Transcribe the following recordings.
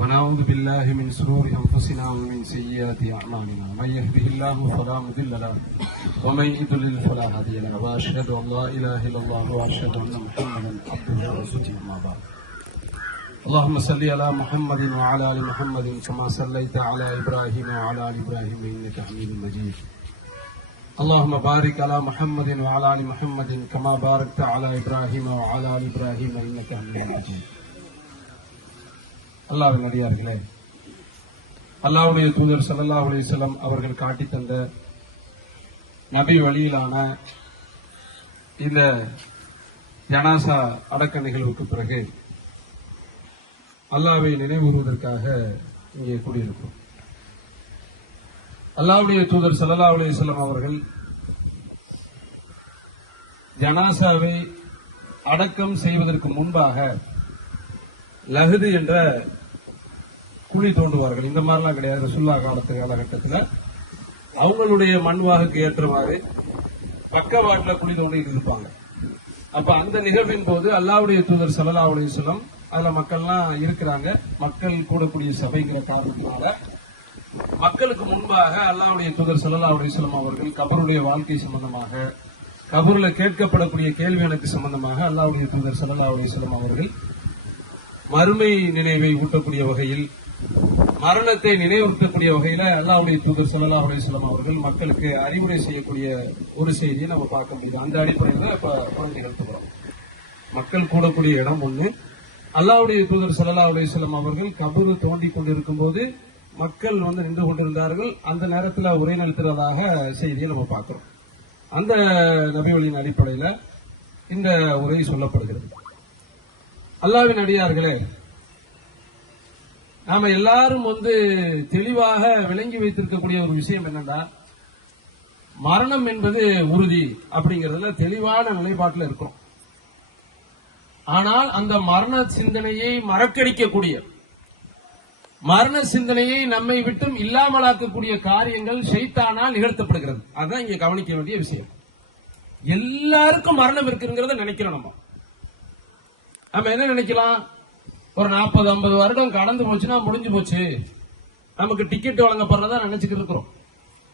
ونعوذ بالله من شرور أنفسنا ومن سيئات أعمالنا من يهده الله فلا مضل له ومن يضلل فلا هادي له وأشهد أن لا إله إلا الله وأشهد أن محمدا عبده ورسوله أما بعد اللهم صل على محمد وعلى آل محمد كما صليت على إبراهيم وعلى آل إبراهيم إنك حميد مجيد اللهم بارك على محمد وعلى آل محمد كما باركت على إبراهيم وعلى آل إبراهيم إنك حميد مجيد அல்லாஹ்வின் அடியார்களே, அல்லாஹ்வுடைய தூதர் ஸல்லல்லாஹு அலைஹி வஸல்லம் அவர்கள் காட்டி தந்த நபி வழியிலான இந்த ஜனாசா அடக்க நிகழ்வுக்கு பிறகு அல்லாஹ்வை நினைவுறுவதற்காக இங்கே கூடியிருக்கிறோம். அல்லாஹ்வுடைய தூதர் ஸல்லல்லாஹு அலைஹி வஸல்லம் அவர்கள் ஜனாசாவை அடக்கம் செய்வதற்கு முன்பாக லஹது என்ற குழி தோண்டுவார்கள். இந்த மாதிரிலாம் கிடையாது. ரசூலுல்லாஹ் காலகட்டத்தில் அவங்களுடைய மண்வாகுக்கு ஏற்றவாறு பக்கவாட்டில் குழி தோண்டிட்டு இருப்பாங்க. அப்ப அந்த நிகழ்வின் போது அல்லாஹ்வுடைய தூதர் ஸல்லல்லாஹு அலைஹி வஸல்லம் அதுல மக்கள்லாம் இருக்கிறாங்க. மக்கள் கூடக்கூடிய சபைங்கிற காரணத்தினால மக்களுக்கு முன்பாக அல்லாஹ்வுடைய தூதர் ஸல்லல்லாஹு அலைஹி வஸல்லம் அவர்கள் கபருடைய வாழ்க்கை சம்பந்தமாக, கபூர்ல கேட்கப்படக்கூடிய கேள்விகளுக்கு சம்பந்தமாக அல்லாஹ்வுடைய தூதர் ஸல்லல்லாஹு அலைஹி வஸல்லம் அவர்கள் மறுமை நினைவை ஊட்டக்கூடிய வகையில், மரணத்தை நினைவுறுத்தக்கூடிய வகையில அல்லாஹ்வுடைய தூதர் ஸல்லல்லாஹு அலைஹி வஸல்லம் அவர்கள் மக்களுக்கு அறிவுரை செய்யக்கூடிய ஒரு செய்தியை நம்ம பார்க்க முடியுது. அந்த அடிப்படையில் இப்ப நிகழ்த்துகிறோம். மக்கள் கூடக்கூடிய இடம் ஒண்ணு. அல்லாஹ்வுடைய தூதர் ஸல்லல்லாஹு அலைஹி வஸல்லம் அவர்கள் கபூர் தோண்டி கொண்டிருக்கும் போது மக்கள் நின்று கொண்டிருந்தார்கள். அந்த நேரத்தில் உரை நிறுத்துறதாக செய்தியை நம்ம பார்க்கிறோம். அந்த நபிகளின் அடிப்படையில் இந்த உரை சொல்லப்படுகிறது. அல்லாஹ்வின் அடியார்களே, நாம எல்லாரும் தெளிவாக விளங்கி வைத்திருக்கக்கூடிய ஒரு விஷயம் என்னன்னா, மரணம் என்பது உறுதி அப்படிங்கறதுல தெளிவான நிலைப்பாட்டில் இருக்கிறோம். ஆனால் அந்த மரண சிந்தனையை மறக்கடிக்கக்கூடிய, மரண சிந்தனையை நம்மை விட்டும் இல்லாமலாக்கக்கூடிய காரியங்கள் ஷைத்தானால் நிகழ்த்தப்படுகிறது. அதுதான் இங்க கவனிக்க வேண்டிய விஷயம். எல்லாருக்கும் மரணம் இருக்குங்கிறத நினைக்கிறோம். நம்ம என்ன நினைக்கலாம், ஒரு 40-50 வருடம் கடந்து போச்சுன்னா முடிஞ்சு போச்சு, நமக்கு டிக்கெட் வழங்கப்படுறதா நினைச்சுக்கிட்டு இருக்கிறோம்.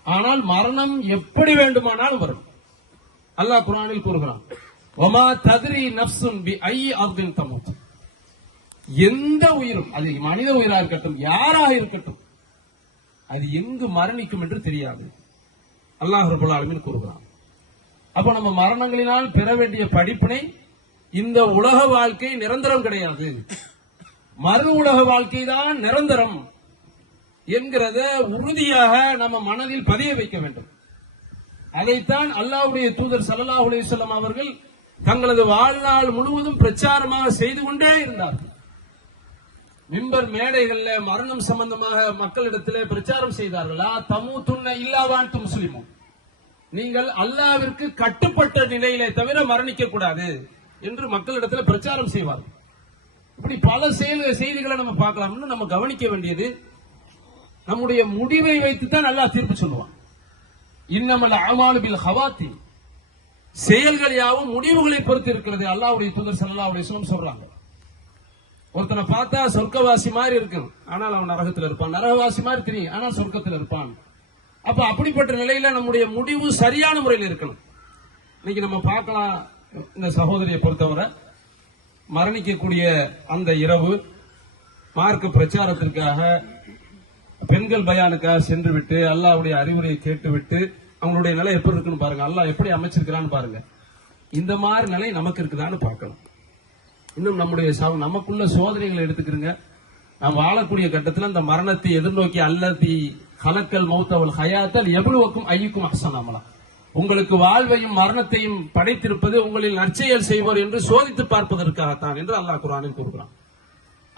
ஆனால் மரணம் எப்படி வேண்டுமானாலும் வரும். அல்லாஹ் குர்ஆனில் கூறுகிறான், வமா தத்ரி நஃப்சுன் பி ஐ அர்தின் தமூத். எந்த உயிரும், அது மனித உயிராக இருக்கட்டும், யாராக இருக்கட்டும், அது எங்கு மரணிக்கும் என்று தெரியாது. அல்லாஹ் ரப்பல் ஆலமீன் கூறுகிறான். அப்ப நம்ம மரணங்களினால் பெற வேண்டிய படிப்பினை, இந்த உலக வாழ்க்கை நிரந்தரம் கிடையாது, மறு உலக வாழ்க்கை தான் நிரந்தரம் என்கிறத உறுதியாக நம்ம மனதில் பதிய வைக்க வேண்டும். அதைத்தான் அல்லாஹ்வுடைய தூதர் ஸல்லல்லாஹு அலைஹி வஸல்லம் அவர்கள் தங்களது வாழ்நாள் முழுவதும் பிரச்சாரமாக செய்து கொண்டே இருந்தார்கள். மிம்பர் மேடைகள்ல மரணம் சம்பந்தமாக மக்களிடத்திலே பிரச்சாரம் செய்தார்களா, தமூதுன்ன இல்லா வஅன்தும் முஸ்லிமூன், நீங்கள் அல்லாஹ்விற்கு கட்டுப்பட்ட நிலையிலே தவிர மரணிக்க கூடாது என்று மக்களிடத்தில் பிரச்சாரம் செய்வார்கள். இப்படி பல செய்திகளை நம்ம பார்க்கலாம். நம்ம கவனிக்க வேண்டியது, நம்முடைய முடிவை வைத்துத்தான் அல்லாஹ் தீர்ப்பு சொல்லுவான். இன்னமல் அஅமாலு பில் ஹவாத்திம், செயல்கள் யாவும் முடிவுகளை பொறுத்து இருக்கிறது. அல்லாஹ்வுடைய தூதர் ஸல்லல்லாஹு அலைஹி வஸல்லம் சொல்றாங்க. ஒருத்தனை பார்த்தா சொர்க்கவாசி மாதிரி இருக்கும், ஆனால் அவன் நரகத்தில் இருப்பான். நரகவாசி மாதிரி தெரியும், ஆனால் சொர்க்கத்தில் இருப்பான். அப்ப அப்படிப்பட்ட நிலையில நம்முடைய முடிவு சரியான முறையில் இருக்கணும். இன்னைக்கு நம்ம பார்க்கலாம், இந்த சகோதரியை பொறுத்தவரை மரணிக்கக்கூடிய அந்த இரவு மார்க்க பிரச்சாரத்திற்காக பெண்கள் பயானுக்காக சென்று விட்டு அல்லாஹ்வுடைய அறிவுரையை கேட்டுவிட்டு அவங்களுடைய நிலை எப்படி இருக்குன்னு பாருங்க. அல்லாஹ் எப்படி அமைச்சிருக்கிறான்னு பாருங்க. இந்த மாதிரி நிலை நமக்கு இருக்குதான்னு பார்க்கணும். இன்னும் நம்முடைய நமக்குள்ள சோதனைகளை எடுத்துக்கிறங்க. நாம் வாழக்கூடிய கட்டத்தில் அந்த மரணத்தை எதிர்நோக்கி அல்லதி கலக்கல் மௌத்தவல் ஹயாத்தல் எவ்வளவுக்கும் ஐயுக்கும் அஹ்சன் அமலா, உங்களுக்கு வாழ்வையும் மரணத்தையும் படைத்திருப்பது உங்களில் நற்செயல் செய்வோர் என்று சோதித்து பார்ப்பதற்காகத்தான் என்று அல்லாஹ் குர்ஆனில் கூறுகிறான்.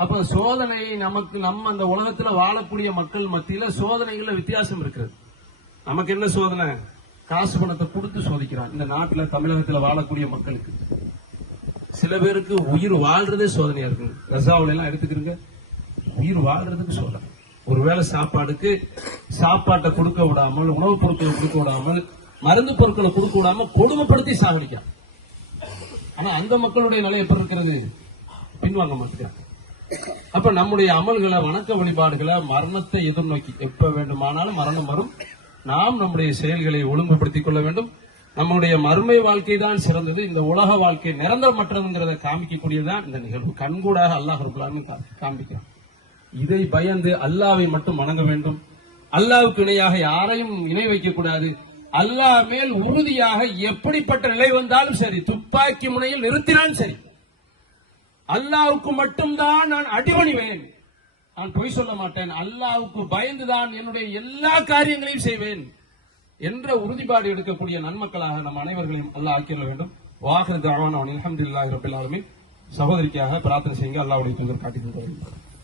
அப்ப சோதனை நமக்கு, நம்ம அந்த உலகத்தில் வாழக்கூடிய மக்கள் மத்தியில சோதனைகள்ல வித்தியாசம் இருக்கிறது. நமக்கு என்ன சோதனை, காசு பணத்தை கொடுத்து சோதிக்கிறான். இந்த நாட்டில் தமிழகத்தில் வாழக்கூடிய மக்களுக்கு சில பேருக்கு உயிர் வாழ்றதே சோதனையா இருக்கு. ரசாவுல எல்லாம் எடுத்துக்கிறீங்க, உயிர் வாழ்றதுக்கு சோதனை. ஒருவேளை சாப்பாட்டை கொடுக்க விடாமல், உணவுப் பொருட்களை கொடுக்க விடாமல், மருந்து பொருட்களை கொடுக்க விடாம கொடுமைப்படுத்தி சாகடிக்க. ஆனா அந்த மக்களுடைய நிலை எப்படி இருக்கிறது, பின்வாங்க மாட்டேங்கிறாங்க. அப்ப நம்முடைய அமல்களை, வணக்க வழிபாடுகளை மரணத்தை எதிர்நோக்கி எப்ப வேண்டுமானாலும் மரணம் வரும். நாம் நம்முடைய செயல்களை ஒழுங்குபடுத்திக் கொள்ள வேண்டும். நம்முடைய மறுமை வாழ்க்கை தான் சிறந்தது. இந்த உலக வாழ்க்கை நிரந்தரமற்றதுங்கிறத காமிக்கக்கூடியதுதான் இந்த நிகழ்வு. கண்கூடாக அல்லாஹ் ரப்பல் ஆலமீன் காண்பிக்கிறான். இதை பயந்து அல்லாஹ்வை மட்டும் வணங்க வேண்டும். அல்லாஹ்வுக்கு இணையாக யாரையும் இணை வைக்கக்கூடாது. அல்லாஹ் மேல் உறுதியாக எப்படிப்பட்ட நிலை வந்தாலும் சரி, துப்பாக்கி முனையில் நிறுத்தினாலும் சரி, அல்லாஹ்வுக்கு மட்டும்தான் நான் அடிபணிவேன், நான் பொய் சொல்ல மாட்டேன், அல்லாஹ்வுக்கு பயந்துதான் என்னுடைய எல்லா காரியங்களையும் செய்வேன் என்ற உறுதிப்பாடு எடுக்கக்கூடிய நன்மக்களாக நம் அனைவர்களையும் அல்லாஹ் ஆக்கிட வேண்டும். வாஹிரு தஅவானா அல்ஹம்துலில்லாஹி ரப்பில் ஆலமீன். சகோதரிக்காக பிரார்த்தனை செய்யுங்க. அல்லாஹ்வுடைய தூதர் காட்டிக் கொண்டு